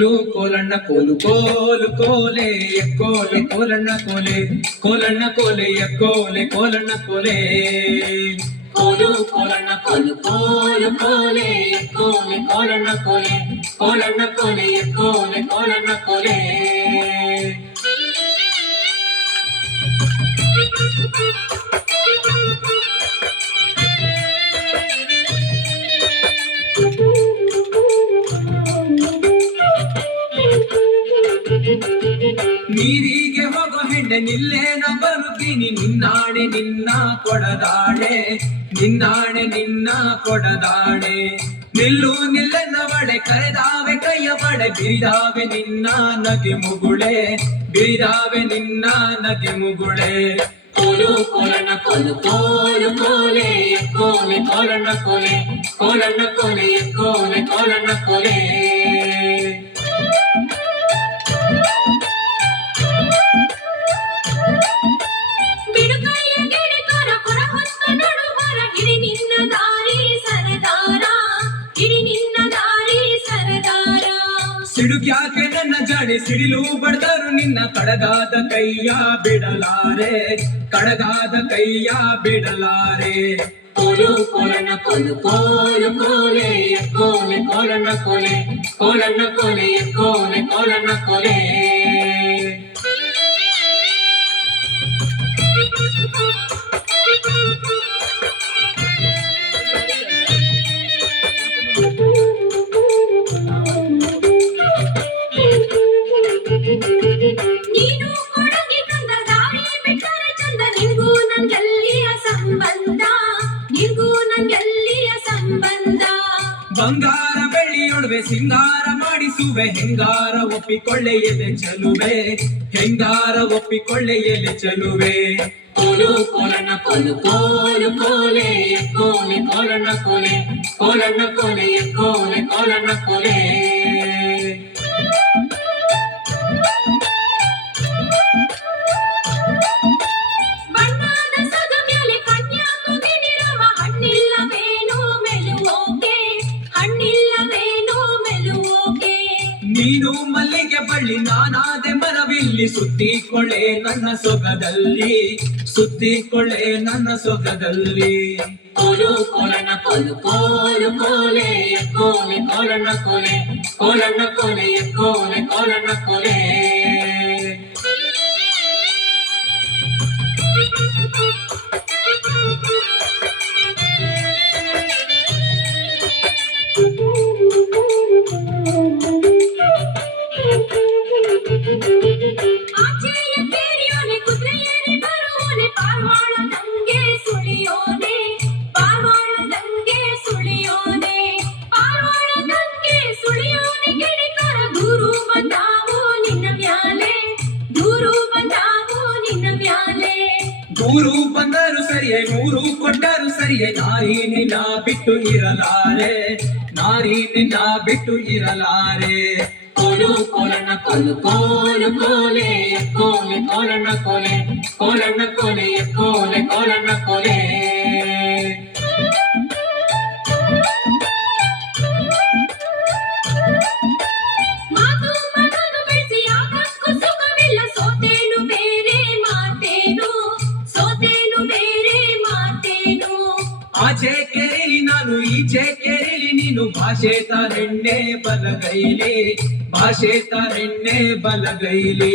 ಕೋಲು ಕೋಲಣ್ಣ ಕೋಲು ಕೋಲು ಕೋಲೆ ಕೋಲೆ ಕೋಲಣ್ಣ ಕೋಲೆ ಕೋಲಣ್ಣ ಕೋಲೆ ಕೋಲೆ ಕೋಲಣ್ಣ ಕೋಲೆ ಕೋಲು ಕೋಲಣ್ಣ ಕೋಲು ಕೋಲು ಕೋಲೆ ಕೋಲೆ ಕೋಲಣ್ಣ ಕೋಲೆ ಕೋಲಣ್ಣ ಕೋಲೆ ಕೋಲೆ ಕೋಲಣ್ಣ ಕೋಲೆ ನೀರಿಗೆ ಹೋಗೋ ಹೆಣ್ಣೆ ನಿಲ್ಲೇನ ಬರುತ್ತೀನಿ ನಿನ್ನಾಣೆ ನಿನ್ನ ಕೊಡದಾಣೆ ನಿನ್ನಾಣೆ ನಿನ್ನ ಕೊಡದಾಣೆ ನಿಲ್ಲು ನಿಲ್ಲೆನ್ನವಳೆ ಕರೆದಾವೆ ಕೈಯ ಬಡೆ ಬೀರಾವೆ ನಿನ್ನ ನಗೆ ಮುಗುಳೆ ಬೀರಾವೆ ನಿನ್ನ ನಗೆ ಮುಗುಳೆ ಕೋಲು ಕೋಲಣ್ಣ ಕೋಲು ಕೋಲು ಕೋಲೆ ಕೋಲೆ ಕೋಲಣ್ಣ ಕೋಲೆ ಕೋಲಣ್ಣ ಕೋಲೆ ಕೋಲೆ ಕೋಲಣ್ಣ ಕೋಲೆ ಸಿಡುಕ್ಯಾಕೆ ನನ್ನ ಜಾಡೆ ಸಿಡಿಲು ಬಡ್ದರು ನಿನ್ನ ಕಡಗಾದ ಕೈಯ ಬಿಡಲಾರೆ ಕಡಗಾದ ಕೈಯ ಬಿಡಲಾರೆ ಕೋಲು ಕೋಲಣ್ಣ ಕೋಲು ಕೋಲು ಕೋಲೆ ಕೋಲೆ ಕೋಲಣ್ಣ ಕೋಲೆ ಕೋಲಣ್ಣ ಕೋಲೆ ಕೋಲೆ ಕೋಲಣ್ಣ ಕೋಲೆ ನೀನು ಕೊಡಗಿ ತಂದ ದಾರಿ ಬಿಟ್ಟರೆ ಚಂದ ನಿಂಗೂ ನಂಗೆಲ್ಲಿಯ ಸಂಬಂಧ ನಿಂಗೂ ನಂಗೆಲ್ಲಿಯ ಸಂಬಂಧ ಬಂಗಾರ ಬೆಳ್ಳಿಯೊಡವೆ ಸಿಂಗಾರ ಮಾಡಿಸುವೆ ಹೆಂಗಾರ ಒಪ್ಪಿಕೊಳ್ಳೆ ಎಲೆ ಚಲುವೆ ಹೆಂಗಾರ ಒಪ್ಪಿಕೊಳ್ಳೆ ಎಲೆ ಚಲುವೆ ಕೋಲು ಕೋಲಣ್ಣ ಕೋಲು ಕೋಲು ಕೋಲೆ ಕೋಲೆ ಕೋಲಣ್ಣ ಕೋಲೆ ಕೋಲಣ್ಣ ಕೋಲೆ ಕೋಲೆ ಕೋಲಣ್ಣ ಕೋಲೆ ನೀನು ಮಲ್ಲಿಗೆ ಬಳ್ಳಿ ನಾನಾದೆ ಮರವಿಲ್ಲಿ ಸುತ್ತಿಕೊಳ್ಳೆ ನನ್ನ ಸೊಗದಲ್ಲಿ ಸುತ್ತಿಕೊಳ್ಳೆ ನನ್ನ ಸೊಗದಲ್ಲಿ ಕೋಲು ಕೋಲಣ್ಣ ಕೋಲು ಕೋಲು ಕೋಲೆ ಕೋಲೆ ಕೋಲಣ್ಣ ಕೋಲೆ ಕೋಲಣ್ಣ ಕೋಲೆ ಕೋಲೆ ಕೋಲಣ್ಣ ಕೋಲೆ ನೂರು ಬಂದರು ಸರಿಯೇ ನೂರು ಕೊಟ್ಟರು ಸರಿಯೇ ನಾರಿ ನಿನ್ನ ಬಿಟ್ಟು ಇರಲಾರೆ ನಾರಿ ನಿನ್ನ ಬಿಟ್ಟು ಇರಲಾರೆ ಕೋಲು ಕೋಲಣ್ಣ ಕೋಲು ಕೋಲು ಕೋಲೆ ಕೋಲೆ ಕೋಲಣ್ಣ ಕೋಲೆ ಕೋಲಣ್ಣ ಕೋಲೆ ಕೋಲೆ ಕೋಲಣ್ಣ ಕೋಲೆ ಆಚೆ ಕೆರೆಲಿ ನಾನು ಈಚೆ ಕೆರೆಲಿ ನೀನು ಭಾಷೆ ತಾರೆಣ್ಣೆ ಬಲಗೈಲಿ ಭಾಷೆ ತಾರೆಣ್ಣೆ ಬಲಗೈಲಿ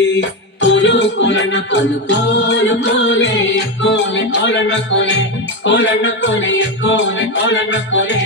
ಕೋಲು ಕೋಲಣ್ಣ ಕೋಲು ಕೋಲು ಕೋಲೆ ಕೋಲೆ ಕೋಲಣ್ಣ ಕೋಲೆ ಕೋಲಣ್ಣ ಕೋಲೆ ಕೋಲೆ ಕೋಲಣ್ಣ ಕೋಲೆ